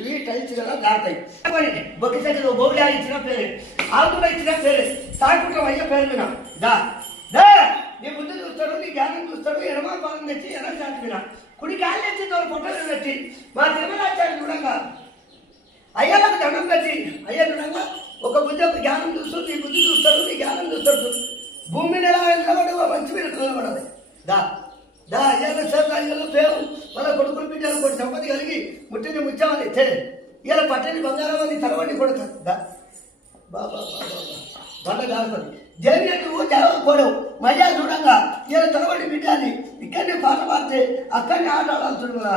ఇవి టైల్స్ కదా దాటాయి బొక్క చెక్కలు బోగులా ఇచ్చిన పేరు ఆవు కూడా ఇచ్చిన పేరు సాగుకుంటాం అయ్యే పేరు మీద దా దా నీ ముందు చూస్తాడు నీ జ్ఞానం చూస్తాడు ఎడమ పాలన తెచ్చి ఎడం శాంతి మీద కుడి గాలి తెచ్చి తోడు పొట్టలు పెట్టి మా తిరుమలాచార్య చూడంగా అయ్యాలకు దండం పెట్టి అయ్యా చూడంగా ఒక బుద్ధి ఒక జ్ఞానం చూస్తూ నీ బుద్ధి చూస్తాడు నీ జ్ఞానం చూస్తాడు భూమి మీద ఎలా నిలబడి మంచి మీద నిలబడాలి దా దా అయ్యాల సేవ అయ్యాల పేరు మన కొడుకులు బిడ్డలు కొన్ని సంపత్తి కలిగి ముట్టిని ముచ్చామని ఇలా పట్టని బంగారం అని తలవండి కొడుకు దా బాబా బండ కాలుతుంది జైలు నువ్వు జరగకపోవడం మళ్ళీ చూడంగా ఇలా తలవండి బిడ్డ అని ఇక్కడనే పాట పాడితే అక్కడనే ఆట ఆడాల్సిందా